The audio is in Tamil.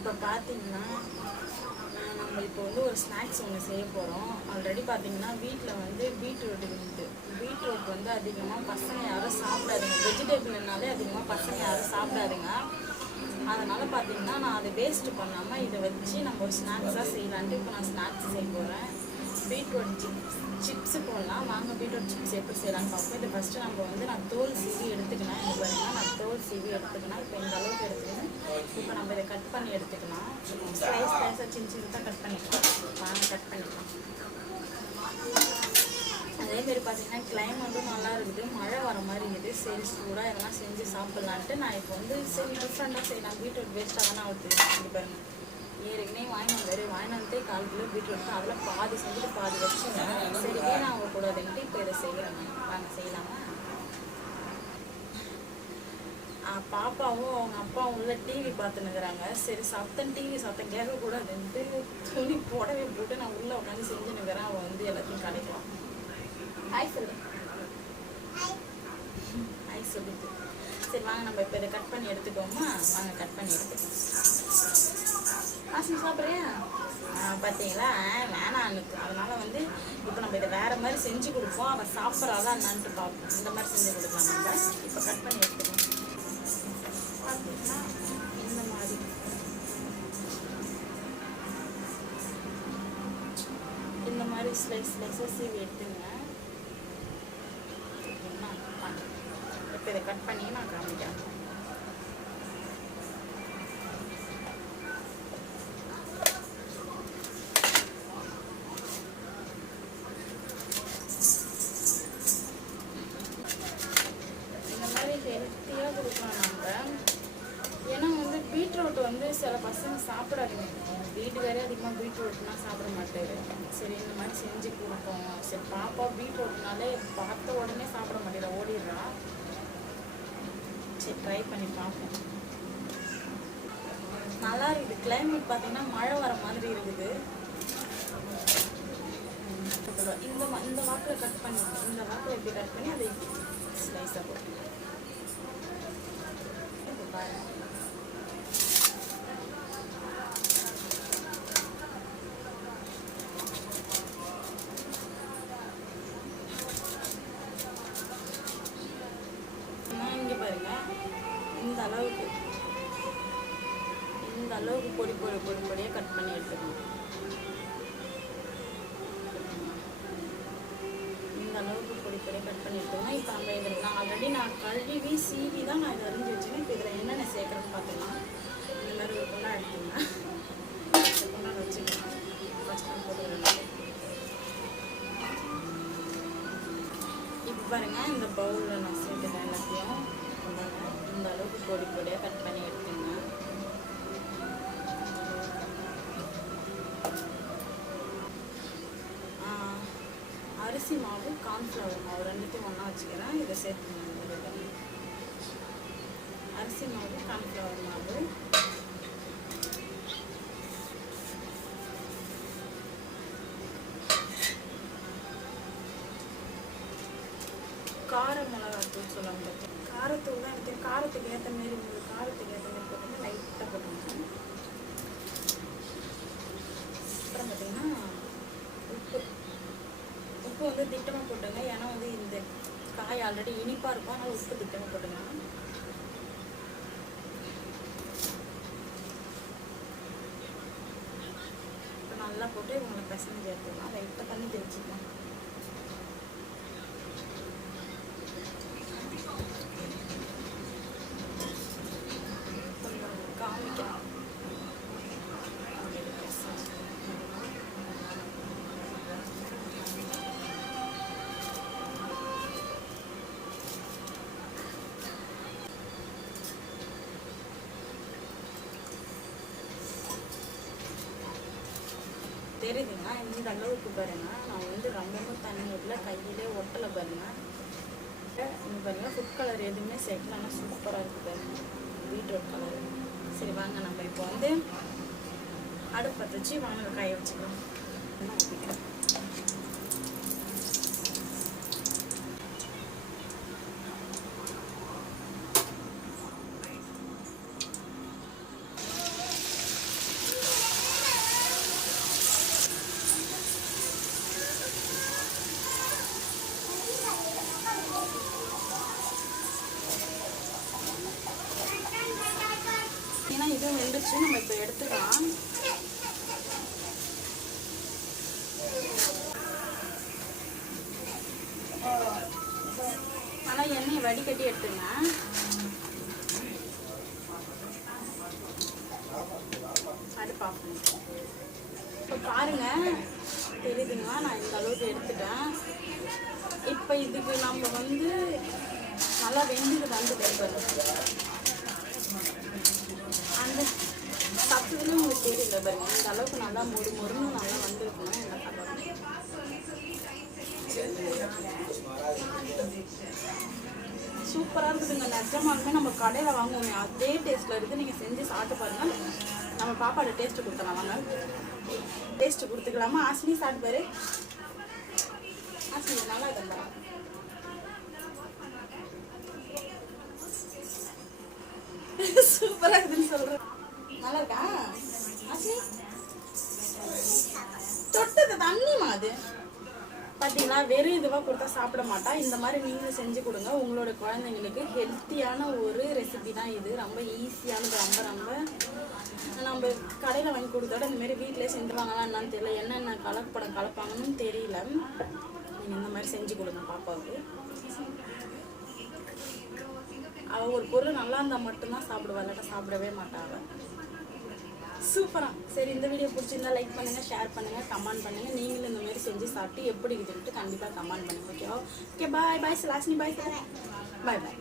இப்போ பார்த்தீங்கன்னா நம்ம இப்போ வந்து ஒரு ஸ்நாக்ஸ் ஒன்று செய்ய போகிறோம். ஆல்ரெடி பார்த்தீங்கன்னா வீட்டில் வந்து பீட்ரூட் இருக்குது. பீட்ரூட் வந்து அதிகமாக பசங்க யாரும் சாப்பிடாதுங்க. வெஜிடபிள்னாலே அதிகமாக பசங்க யாரும் சாப்பிடாதுங்க. அதனால் பார்த்தீங்கன்னா நான் அதை வேஸ்ட்டு பண்ணாமல் இதை வச்சு நம்ம ஒரு ஸ்நாக்ஸாக செய்யலான்ட்டு இப்போ நான் ஸ்நாக்ஸ் செய்ய போகிறேன். பீட்ரூட் சிப்ஸு போடலாம். வாங்க பீட்ரூட் சிப்ஸ் எப்படி செய்யலான்னு பார்ப்போம். இது ஃபஸ்ட்டு நம்ம வந்து நான் தோல் சீவி எடுத்துக்கலாம். இது பாருங்கள், நான் தோல் சீவி எடுத்துக்கலாம். இப்போ இந்த அளவுக்கு எடுத்துக்கணும். இப்போ நம்ம இதை கட் பண்ணி எடுத்துக்கலாம். ஸ்லைஸாக சின்ன சின்னதாக கட் பண்ணிக்கலாம். வாங்க கட் பண்ணிக்கலாம். அதேமாரி பார்த்தீங்கன்னா கிளைமேட்டும் நல்லா இருக்குது. மழை வர மாதிரி இருக்குது. சரி சூடாக எதனா செஞ்சு சாப்பிட்லான்ட்டு நான் இப்போ வந்து சரி டிஃப்ரெண்ட்டாக செய்யலாம். பீட்ரூட் வேஸ்ட்டாக தானே ஆகுது. இது பாருங்கள், ஏற்கனவே வாங்கினே 4 கிலோ பீட்ரூட் தான். அதில் பாதி செஞ்சுட்டு பாதி வச்சுங்க. சரி வீணாக ஆகக்கூடாதுன்ட்டு இப்போ இதை செய்கிறேங்க. வாங்க செய்யலாமா. பாப்பாவும் அவங்க அப்பாவும் உள்ள டிவி பார்த்துன்னுக்குறாங்க. சரி டிவி சத்தம் கேட்கக்கூடாதுன்ட்டு துணி போடவே போட்டு நான் உள்ளே உட்காந்து செஞ்சுன்னுக்கிறேன். அவன் வந்து எல்லாத்தையும் கிடைக்கலாம். ஹாய் சொல்லு, ஹாய் சொல்லிட்டு சரி வாங்க நம்ம இப்போ இதை கட் பண்ணி எடுத்துக்கோமா. வாங்க கட் பண்ணி எடுத்துக்கோம். சாப்பிட்றியா? பார்த்தீங்களா, வேணான்னு. அதனால் வந்து இப்போ நம்ம இதை வேறு மாதிரி செஞ்சு கொடுப்போம். அவன் சாப்பிட்றாதான் என்னான்ட்டு பார்ப்போம். இந்த மாதிரி செஞ்சு கொடுக்கலாம். நம்ம இப்போ கட் பண்ணி எடுத்துக்கோம். பார்த்தீங்கன்னா இந்த மாதிரி ஸ்லைஸாக சீவி எடுத்துங்க. இப்போ இதை கட் பண்ணி நான் காமிக்கிறேன். ஹெல்த்தியாக கொடுக்கலாம் நம்ம. ஏன்னா வந்து பீட்ரூட் வந்து சில பசங்க சாப்பிடாதுங்க. வீட்டு வேறே அதிகமாக பீட்ரூட்லாம் சாப்பிட மாட்டாரு. சரி இந்த மாதிரி செஞ்சு கொடுப்போம். சரி பாப்பா பீட்ரூட்னாலே பார்த்த உடனே சாப்பிட மாட்டேறா, ஓடிடுறா. சரி ட்ரை பண்ணி பார்ப்போம். நல்லா இருக்குது. கிளைமேட் பார்த்தீங்கன்னா மழை வர மாதிரி இருக்குது. இந்த வாக்கில் கட் பண்ணி இந்த வாக்கில் எப்படி கட் பண்ணி அதை ஸ்லைஸாக போட்டு இங்கே பாருங்க. இந்த அளவுக்கு பொடியாக கட் பண்ணி எடுத்துக்கணும். இந்த அளவுக்கு பொடியாக கட் பண்ணி எடுத்துக்கணும். இப்போ நம்ம இதில் நான் கழுவி சீவி தான் நான் இதை அரிஞ்சு வச்சுக்கேன். இப்போ இதில் என்னென்ன சேர்க்குறேன்னு பார்த்துக்கலாம். இந்த மாதிரி ஒரு குண்டா எடுத்துங்க. குண்டா வச்சுக்கலாம். ஃபஸ்ட்டு போட்டுக்கலாம். இப்போ பாருங்கள், இந்த பவுலில் நான் சேர்த்துக்கிறேன் எல்லாத்தையும். இந்த அளவுக்கு பொடியாக கட் பண்ணி எடுத்துங்க. அரிசி மாவு, கார்ன்ஃப்ளவர் மாவு ரெண்டுத்தையும் ஒன்றா வச்சுக்கிறேன். இதை சேர்த்துக்கணும். அரிசி மாவு, கார்ன்ஃப்ளவர் மாவு, கார மிளகாத்தூள் சொல்லுவாங்க. காரத்தூள் தான் எனக்கு காரத்துக்கு ஏற்ற மாரி, உங்களுக்கு காரத்துக்கு ஏற்ற மாதிரி போட்டுங்க. லைட்டாக போட்டுங்க. அப்புறம் பார்த்தீங்கன்னா உப்பு வந்து திட்டமாக போட்டுங்க. ஏன்னா வந்து இந்த காய் ஆல்ரெடி இனிப்பாக இருக்கும். அதனால் உப்பு திட்டமாக போட்டுங்க. இப்போ நல்லா போட்டு இவங்களை பிசைஞ்சு எடுத்துக்கலாம். லைட்டாக தண்ணி தெளிச்சிக்கலாம். காமிக்கலாம். தெரியுதுங்களா? இந்த அளவுக்கு பாருங்க. நான் வந்து ரொம்பவும் தண்ணி விடல, கையிலே ஒட்டலை பாருங்க. இங்கே பாருங்கள், ஃபுட் கலர் எதுவுமே சேர்க்கலன்னா சூப்பராக இருக்குது பாருங்க, பீட்ரூட் கலர். சரி வாங்க நம்ம இப்போ வந்து அடுப்பை வச்சு வாங்க காய வச்சுக்கலாம். பார்த்தீங்கன்னா இதுவும் வெந்துச்சு. நம்ம இப்போ எடுத்துக்கலாம். நல்லா எண்ணெயை வடிகட்டி எடுத்துங்க. அடுப்பு ஆஃப் பண்ணிட்டேன். இப்போ பாருங்க, தெரியுதுங்களா? நான் இந்த அளவுக்கு எடுத்துட்டேன். இப்போ இதுக்கு நம்ம வந்து நல்லா வெந்துக்கு வந்து அந்த சத்துன்னு உங்களுக்கு தெரியல பாருங்க. இந்த அளவுக்கு நல்லா மொறுன்னு நல்லா வந்துருக்கணும். சூப்பராக இருக்குதுங்க. நிஜமாலுமே நம்ம கடையில் வாங்குவோமே அதே டேஸ்ட்டில் இருக்குது. நீங்கள் செஞ்சு சாப்பிட்டு பாருங்கள். நம்ம பாப்பாவோட டேஸ்ட்டு கொடுத்துலாம். வாங்க டேஸ்ட்டு கொடுத்துக்கலாமா? ஆசினி சாப்பிட்டு பாரு. ஆசினி நல்லா இருக்குங்களா? சூப்பராக இருக்குதுன்னு சொல்கிறேன். நல்லா இருக்கா ஆசினி? தொட்டது தண்ணிமா அது. பார்த்தீங்களா? வெறும் இதுவாக கொடுத்தா சாப்பிட மாட்டா. இந்த மாதிரி நீங்களும் செஞ்சு கொடுங்க உங்களோட குழந்தைங்களுக்கு. ஹெல்த்தியான ஒரு ரெசிபி தான் இது. ரொம்ப ஈஸியானது. ரொம்ப ரொம்ப நம்ம கடையில் வாங்கி கொடுத்தோட இந்தமாரி வீட்டிலே செஞ்சுவாங்களா என்னன்னு தெரியல. என்னென்ன கலப்படம் கலப்பாங்கன்னு தெரியல. நீங்கள் இந்த மாதிரி செஞ்சு கொடுங்க பாப்பாவுக்கு. அவள் ஒரு பொருள் நல்லா இருந்தால் மட்டும்தான் சாப்பிடுவா, இல்லாட்டா சாப்பிடவே மாட்டாங்க. சூப்பராக. சரி, இந்த வீடியோ பிடிச்சிருந்தா லைக் பண்ணுங்கள், ஷேர் பண்ணுங்கள், கமெண்ட் பண்ணுங்கள். நீங்களும் இந்த மாதிரி செஞ்சு சாப்பிட்டு எப்படி இருக்குதுன்ட்டு கண்டிப்பாக கமெண்ட் பண்ணுங்கள். ஓகேவா? ஓகே, பாய் பாய். சுலாஷினி பாய். பாய் பாய்.